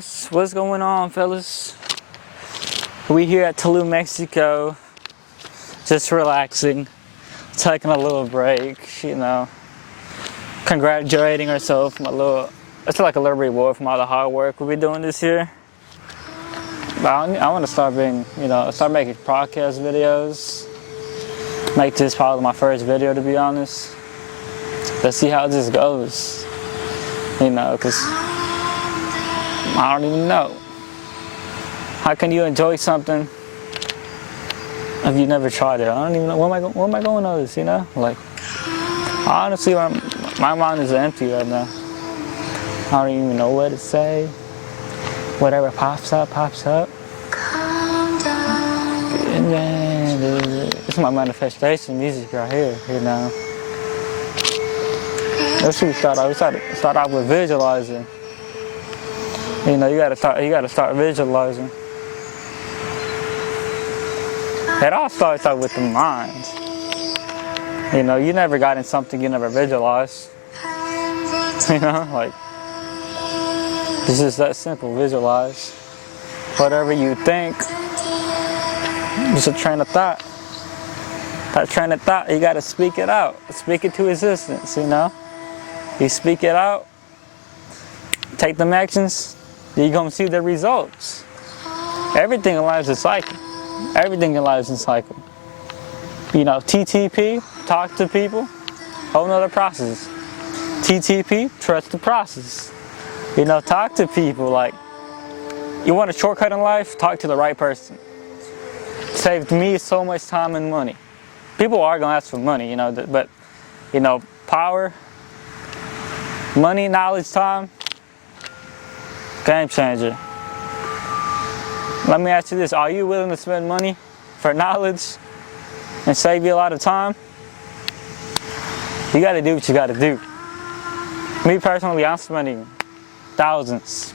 fellas? What's going on, fellas? We here at Tulum, Mexico, just relaxing, taking a little break, you know, congratulating ourselves from it's like a little reward from all the hard work we'll be doing this year. But I want to start start making podcast videos. Make this probably my first video, to be honest. Let's see how this goes, you know, because I don't even know. How can you enjoy something if you never tried it? I don't even know. Where am I going on this, you know? Like, honestly, my mind is empty right now. I don't even know what to say. Whatever pops up, pops up. And then, this is my manifestation music right here, you know. Let's start off with visualizing. You know, you gotta start visualizing. It all starts out with the mind. You know, you never got in something you never visualized. You know, like, it's just that simple. Visualize. Whatever you think, it's a train of thought. That train of thought, you gotta speak it out. Speak it to existence, you know? You speak it out, take them actions, you're gonna see the results. Everything in life is a cycle. Everything in life is a cycle. You know, TTP, talk to people, whole nother process. TTP, trust the process. You know, talk to people. Like, you want a shortcut in life, talk to the right person. Saved me so much time and money. People are gonna ask for money, you know, but, you know, power, money, knowledge, time, game changer. Let me ask you this, are you willing to spend money for knowledge and save you a lot of time? You gotta do what you gotta do. Me personally, I'm spending thousands.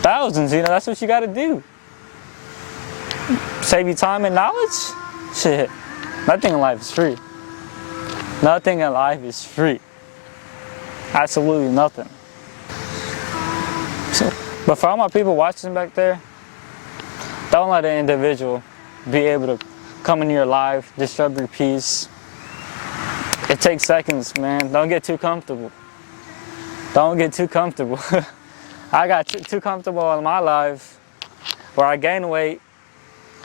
Thousands, you know, that's what you gotta do. Save you time and knowledge? Shit, nothing in life is free. Nothing in life is free. Absolutely nothing. But for all my people watching back there, don't let an individual be able to come into your life, disturb your peace. It takes seconds, man. Don't get too comfortable. Don't get too comfortable. I got too comfortable in my life where I gained weight,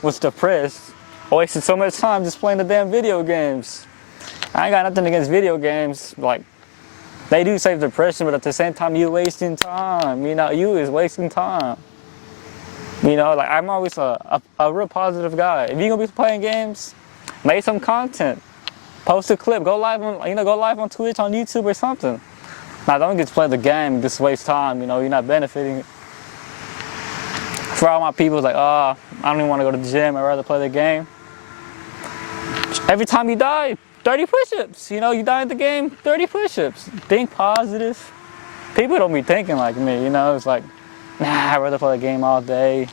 was depressed, wasted so much time just playing the damn video games. I ain't got nothing against video games. Like, they do save depression, but at the same time, you wasting time. You know, you is wasting time. You know, like, I'm always a real positive guy. If you're gonna be playing games, make some content. Post a clip. Go live on Twitch, on YouTube, or something. Now, don't get to play the game, just waste time. You know, you're not benefiting. For all my people, like, I don't even want to go to the gym. I'd rather play the game. Every time you die, 30 push-ups. You know, you die in the game, 30 push-ups. Think positive. People don't be thinking like me, you know. It's like, nah, I'd rather play the game all day.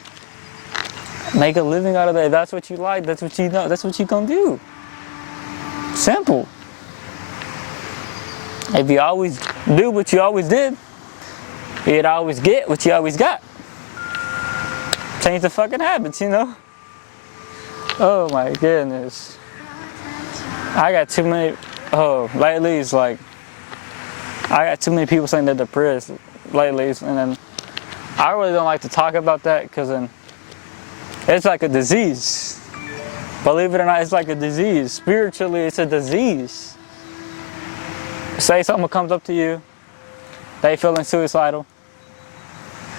Make a living out of it. If that's what you like, that's what you know, that's what you gonna do. Simple. If you always do what you always did, you'd always get what you always got. Change the fucking habits, you know. Oh my goodness. I got too many, lately it's like, I got too many people saying they're depressed lately, and then I really don't like to talk about that because then it's like a disease. Believe it or not, it's like a disease. Spiritually, it's a disease. Say someone comes up to you, they feeling suicidal,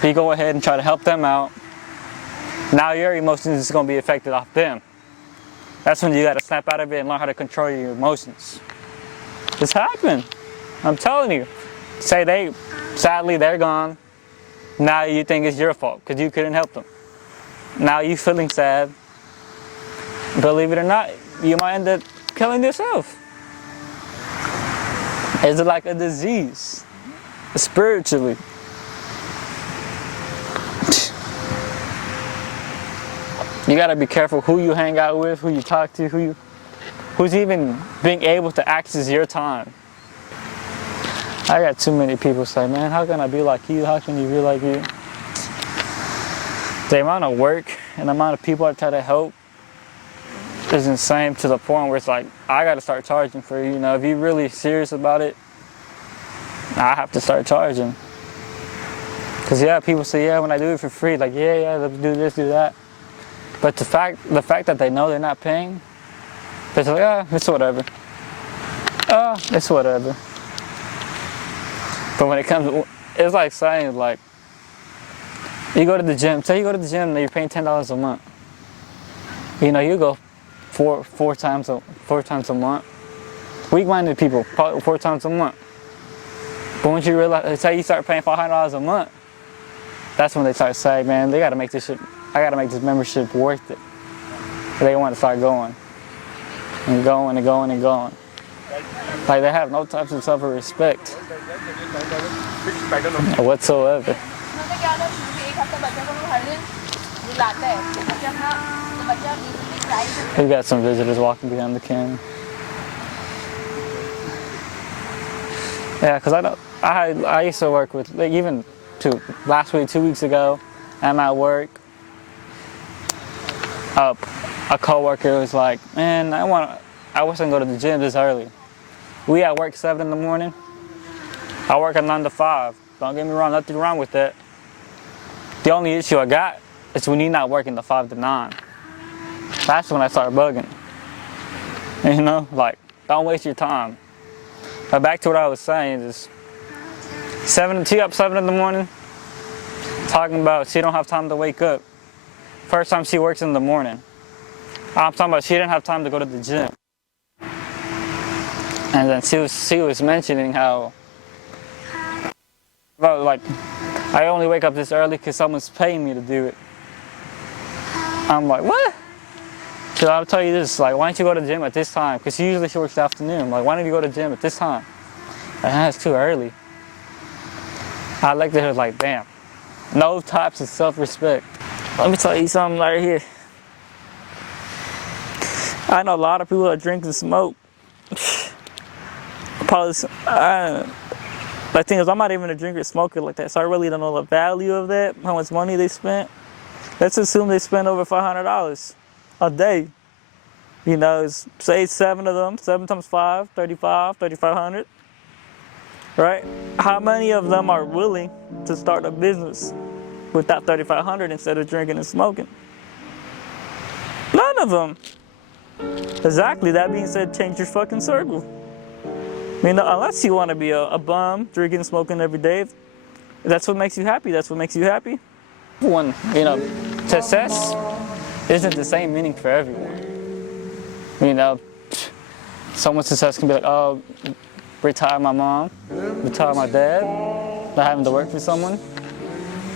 you go ahead and try to help them out. Now your emotions is going to be affected off them. That's when you got to snap out of it and learn how to control your emotions. This happened. I'm telling you. Say sadly they're gone. Now you think it's your fault because you couldn't help them. Now you feeling sad. Believe it or not, you might end up killing yourself. It's like a disease, spiritually. You gotta be careful who you hang out with, who you talk to, who's even being able to access your time. I got too many people say, man, how can I be like you? How can you be like you? the amount of work and the amount of people I try to help is insane, to the point where it's like, I gotta start charging for it. You know, if you're really serious about it, I have to start charging. Cause yeah, people say, yeah, when I do it for free, like, yeah, let's do this, do that. But the fact that they know they're not paying, they're like, it's whatever. It's whatever. But when it comes to, it's like saying, like, you go to the gym, say you go to the gym and you're paying $10 a month. You know, you go four times a month. Weak-minded people, 4 times a month. But once you realize, say you start paying $500 a month, that's when they start saying, man, they gotta make this shit, I gotta make this membership worth it. They want to start going and going and going and going. Like, they have no types of self-respect whatsoever. We got some visitors walking behind the camera. Yeah, because I used to work with, like, even last week, 2 weeks ago, I'm at work. A coworker was like, man, I wish I can go to the gym this early. We at work 7 in the morning. I work at 9 to 5. Don't get me wrong, nothing wrong with that. The only issue I got is when you're not working the 5 to 9. That's when I start bugging. You know, like, don't waste your time. But back to what I was saying is, she up 7 in the morning, talking about she don't have time to wake up. First time she works in the morning. I'm talking about she didn't have time to go to the gym. And then she was mentioning how, well, like, I only wake up this early because someone's paying me to do it. I'm like, what? So I'll tell you this, like, why don't you go to the gym at this time? Because usually she works the afternoon. Like, why don't you go to the gym at this time? Like, it's too early. I looked at her like, damn. No types of self-respect. Let me tell you something right here. I know a lot of people that drink and smoke. Probably, the thing is, I'm not even a drinker or smoker like that, so I really don't know the value of that, how much money they spent. Let's assume they spend over $500 a day. You know, say 7 of them, 7 times 5, 3,500. Right? How many of them are willing to start a business with that 3,500 instead of drinking and smoking? None of them. Exactly. That being said, change your fucking circle. I mean, unless you want to be a bum, drinking and smoking every day, if that's what makes you happy. That's what makes you happy. One, you know, success isn't the same meaning for everyone. You know, someone's success can be like, oh, retire my mom, retire my dad, not having to work for someone,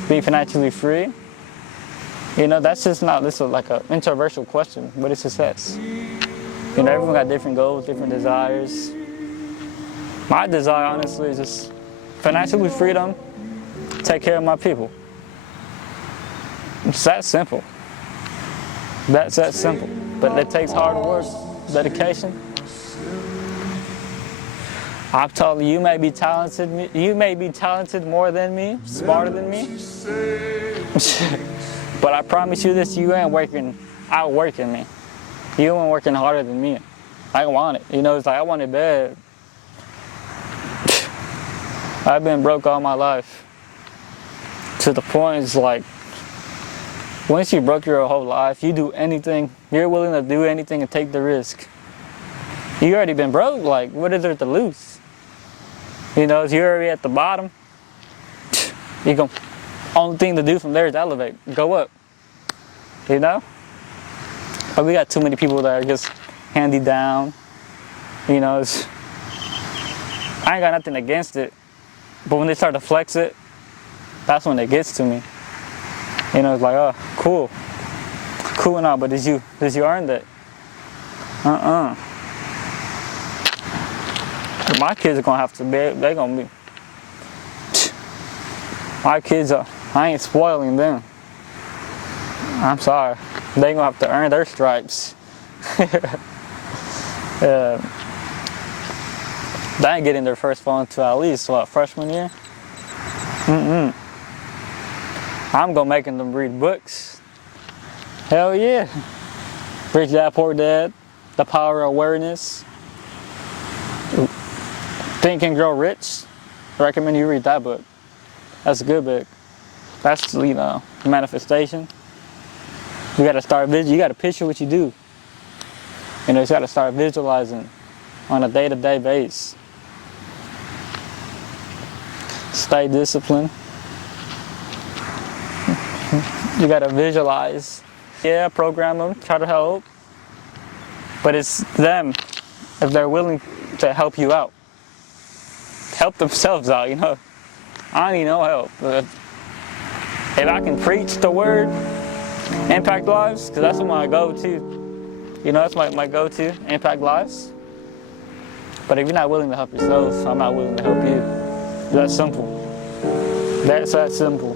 being financially free. You know, that's just not, this is like an controversial question. What is success? You know, everyone got different goals, different desires. My desire, honestly, is just financially freedom, take care of my people. It's that simple. That's that simple. But it takes hard work, dedication. I'm telling you, you may be talented more than me, smarter than me. But I promise you this, you ain't outworking me. You ain't working harder than me. I want it. You know, it's like I want it bad. I've been broke all my life. To the point it's like, once you broke your whole life, you do anything, you're willing to do anything and take the risk. You already been broke, like, what is there to lose? You know, if you're already at the bottom, only thing to do from there is elevate, go up. You know? But we got too many people that are just handy down. You know, I ain't got nothing against it. But when they start to flex it, that's when it gets to me. You know, it's like, oh, cool. Cool and all, but did you earn that? My kids are gonna have to be, they're gonna be, my kids are, I ain't spoiling them. I'm sorry. They're gonna have to earn their stripes. They ain't getting their first phone until at least, what, freshman year? I'm gonna make them read books. Hell yeah. Rich Dad, Poor Dad, The Power of Awareness, Think and Grow Rich. I recommend you read that book. That's a good book. That's, manifestation. You gotta start you gotta picture what you do. You gotta start visualizing on a day-to-day basis. Stay disciplined. You gotta visualize. Yeah, program them, try to help. But it's them, if they're willing to help you out. Help themselves out, I don't need no help. But if I can preach the word, impact lives, because that's my go-to. That's my go-to, impact lives. But if you're not willing to help yourself, I'm not willing to help you. That's simple. That's that simple.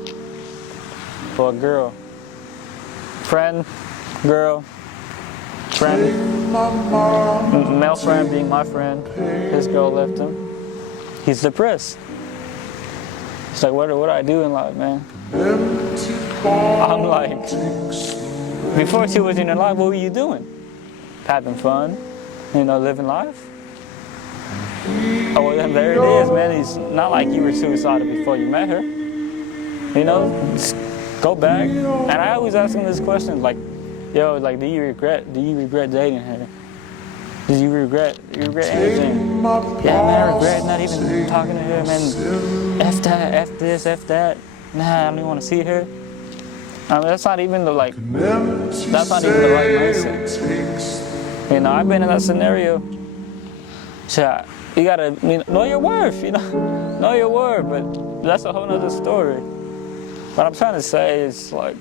For a girl. Friend, girl, friend, male friend being my friend, his girl left him. He's depressed. It's like, what do I do in life, man? I'm like, before she was in your life, what were you doing? Having fun, living life. Oh, well, then there it is, man. It's not like you were suicidal before you met her. Just go back. And I always ask him this question, like, do you regret dating her? Do you regret anything? Yeah, man, I regret not even talking to her, man. F that, F this, F that. Nah, I don't even want to see her. That's not even the right mindset. I've been in that scenario. So you gotta know your worth, know your worth, but that's a whole nother story. What I'm trying to say is, like,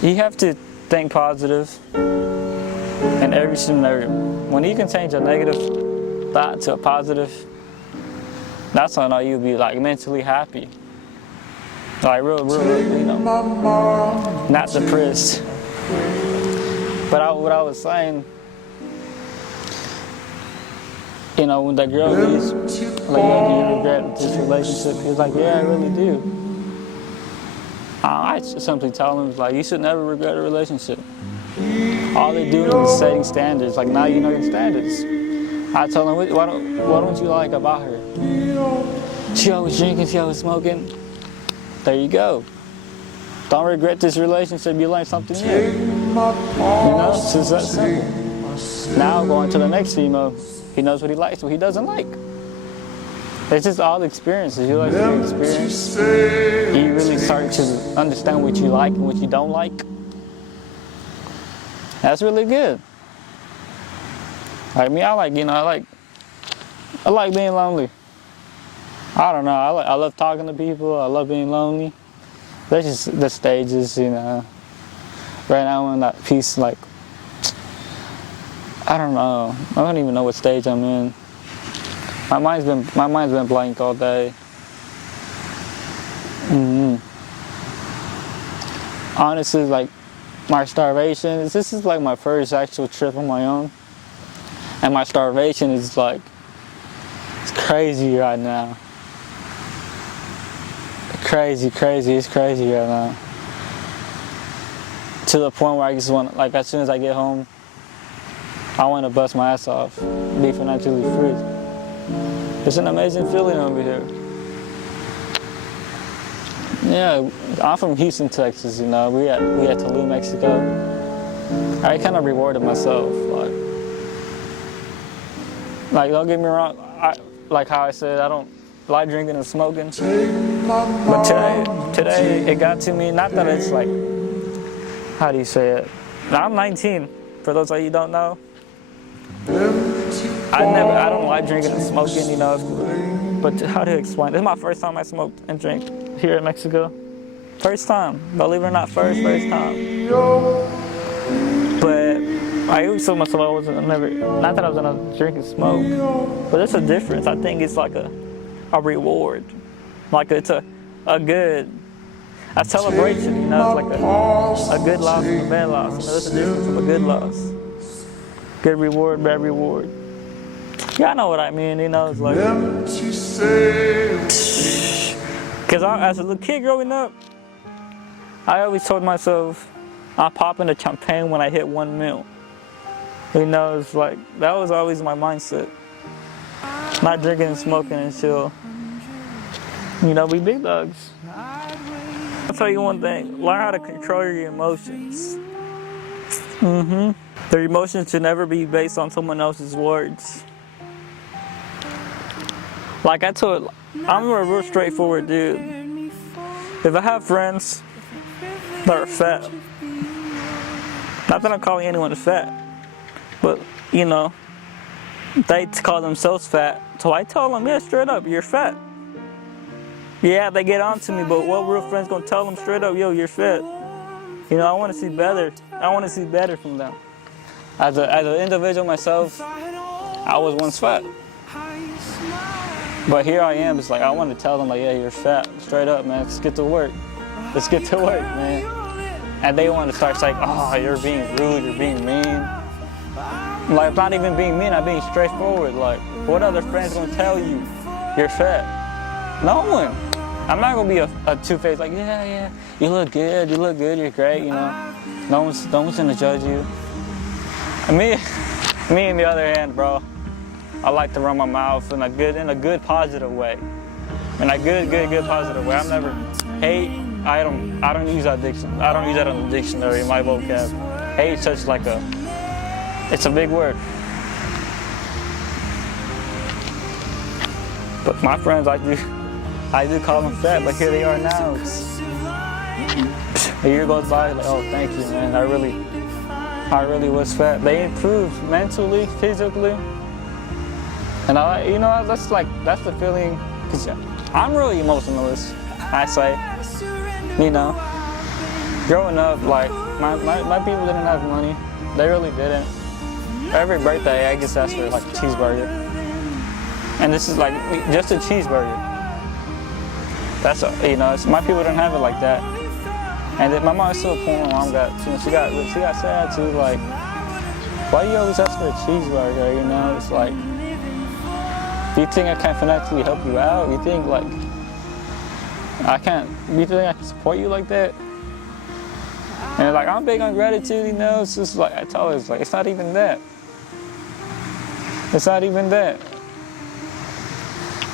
you have to think positive in every scenario. When you can change a negative thought to a positive, that's when you'll be like mentally happy. Like real, not depressed. But what I was saying, when that girl leaves, like, do you regret this relationship? He was like, yeah, I really do. I simply tell him, like, you should never regret a relationship. All they're doing is setting standards. Like, now you know your standards. I tell him, what don't you like about her? She always drinking, she always smoking. There you go. Don't regret this relationship, you learned something new. It's just that simple. Now going to the next female, he knows what he likes, what he doesn't like. It's just all experiences. You like to experience. You really start to understand what you like and what you don't like. That's really good. Like me, I like being lonely. I don't know. I love talking to people. I love being lonely. That's just the stages, Right now I'm in that piece, like, I don't know. I don't even know what stage I'm in. My mind's been blank all day. Honestly, like, my starvation, this is like my first actual trip on my own. And my starvation is like, it's crazy right now. Crazy, it's crazy right now. To the point where I just want, like, as soon as I get home, I want to bust my ass off, be financially free. It's an amazing feeling over here. Yeah, I'm from Houston, Texas, We at Tulum, Mexico. I kind of rewarded myself, like, don't get me wrong, like how I said, I don't like drinking and smoking. But today it got to me, not that it's like, how do you say it? Now, I'm 19, for those of you who don't know. I don't like drinking and smoking, but how to explain? This is my first time I smoked and drank here in Mexico. First time, believe it or not, first time. But I used to myself, not that I was gonna drink and smoke, but there's a difference. I think it's like a reward. Like it's a celebration, It's like a good loss and a bad loss. There's a difference of a good loss. Good reward, bad reward. Y'all know what I mean, It's like, because as a little kid growing up, I always told myself, I'm popping a champagne when I hit 1 mil. You know, it's like, that was always my mindset. Not drinking and smoking and chill. You know, we big dogs. I'll tell you one thing, learn how to control your emotions. Their emotions should never be based on someone else's words. Like I'm a real straightforward dude. If I have friends that are fat, not that I'm calling anyone fat, but you know, they call themselves fat, so I tell them, yeah, straight up, you're fat. Yeah, they get on to me, but what real friend's gonna tell them straight up, yo, you're fat? You know, I want to see better. I want to see better from them. As an individual myself, I was once fat. But here I am, it's like I want to tell them, like, yeah, you're fat, straight up, man. Let's get to work. Let's get to work, man. And they want to start saying, oh, you're being rude, you're being mean. Like, I'm not even being mean, I'm being straightforward. Like, what other friend's gonna tell you you're fat? No one. I'm not gonna be a two-faced, like, yeah, you look good, you're great, you know. No one's gonna judge you. And me on the other hand, bro, I like to run my mouth in a good positive way. In a good positive way. I'm never hate. I don't use that I don't use that in the dictionary in my vocab. Hate is such like it's a big word. But my friends, I do call them fat, but here they are now. A year goes by, like, oh, thank you, man. I really was fat. They improved mentally, physically. And that's the feeling, because I'm really emotionalist, I say. You know, growing up, like, my people didn't have money. They really didn't. Every birthday, I just asked for, like, a cheeseburger. And this is, like, just a cheeseburger. That's, my people didn't have it like that. And then my mom's still poor. My mom she got sad, too, like, why you always ask for a cheeseburger, you know? It's like, do you think I can financially help you out? You think, like, do you think I can support you like that? And, like, I'm big on gratitude, you know? It's just, like, I tell her, it's like, it's not even that. It's not even that.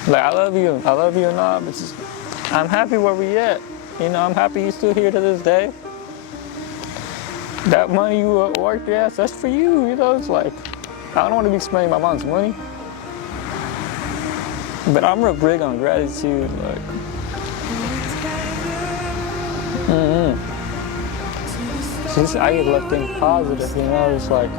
Like, I love you and all, but just, I'm happy where we at. You know, I'm happy you're still here to this day. That money you worked your ass, that's for you, you know? It's like, I don't want to be spending my mom's money. But I'm real big on gratitude, like. I get left in positive, you know, it's like.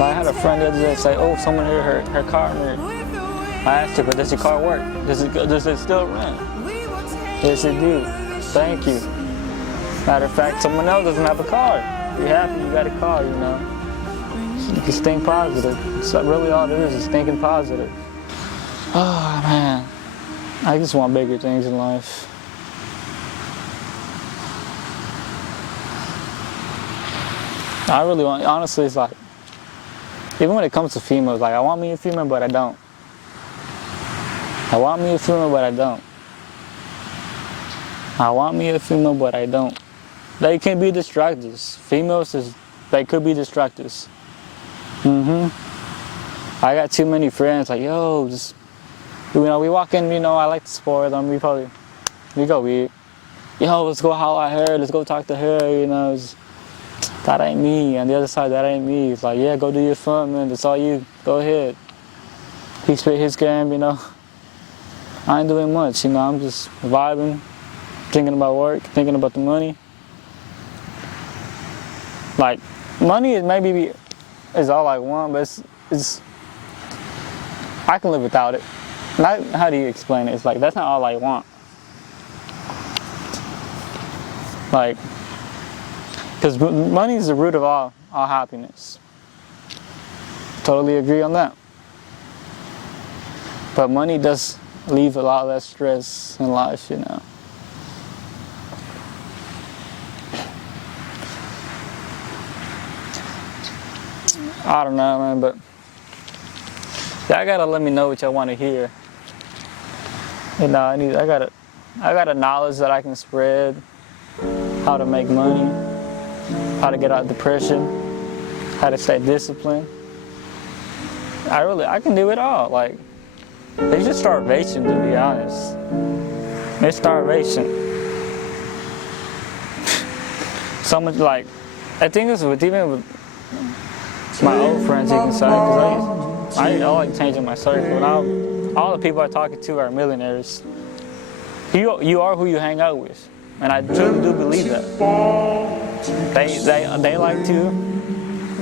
I had a friend the other day say, oh, someone hit her car. I asked her, but does your car work? Does it still run? Yes, it do. Thank you. Matter of fact, someone else doesn't have a car. You're happy you got a car, you know. You can think positive. It's really all it is thinking positive. Oh, man. I just want bigger things in life. I really want, honestly, it's like, even when it comes to females, like, I want me a female, but I don't. I want me a female, but I don't. I want me a female, but I don't. They can be distractors. Females, they could be distractors. I got too many friends, like, yo, just, we walk in, I like to spoil them. We go eat. Yo, let's go holler at her, let's go talk to her, that ain't me. On the other side, that ain't me. It's like, yeah, go do your fun, man. That's all you. Go ahead. He spit his game, I ain't doing much, I'm just vibing, thinking about work, thinking about the money. Like, money is all I want, but it's I can live without it. Not, how do you explain it? It's like, that's not all I want. Like, because money is the root of all happiness. Totally agree on that. But money does leave a lot less stress in life, I don't know, man, but y'all gotta let me know what y'all want to hear. You know, I got a knowledge that I can spread, how to make money, how to get out of depression, how to stay disciplined. I can do it all. Like, it's just starvation, to be honest. It's starvation. So much, like, I think it's even with my old friends, you can say, because I like changing my circle. Now, all the people I'm talking to are millionaires. You are who you hang out with, and I truly do believe that. They like to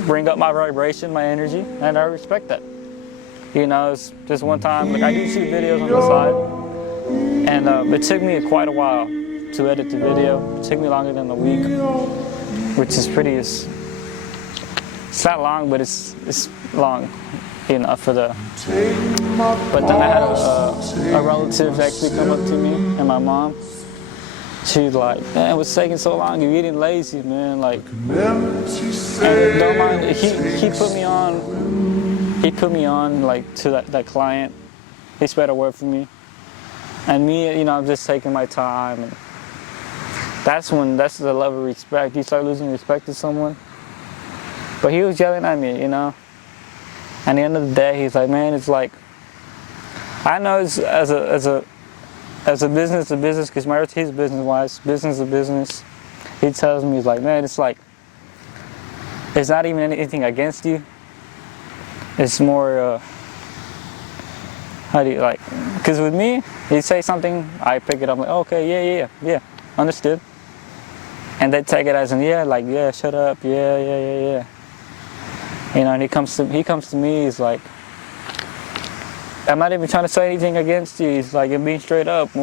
bring up my vibration, my energy, and I respect that. You know, it's just one time, like, I do shoot videos on the side, and it took me quite a while to edit the video. It took me longer than a week, which is pretty. It's not long, but it's long enough for the. But then I had a relative actually come up to me, and my mom. She's like, man, what's taking so long? You're getting lazy, man. Like, and don't mind. He put me on. He put me on, like, to that client. He spread a word for me. And me, you know, I'm just taking my time. And that's the level of respect. You start losing respect to someone. But he was yelling at me, you know. At the end of the day, he's like, man, it's like, I know it's as a business to business, because he's business-wise, business to business. He tells me, he's like, man, it's like, it's not even anything against you. It's more, how do you, like, because with me, he say something, I pick it up, like, okay, yeah, understood. And they take it as in, yeah, like, yeah, shut up, yeah. You know, and he comes to me, he's like, I'm not even trying to say anything against you. He's like, you're being straight up.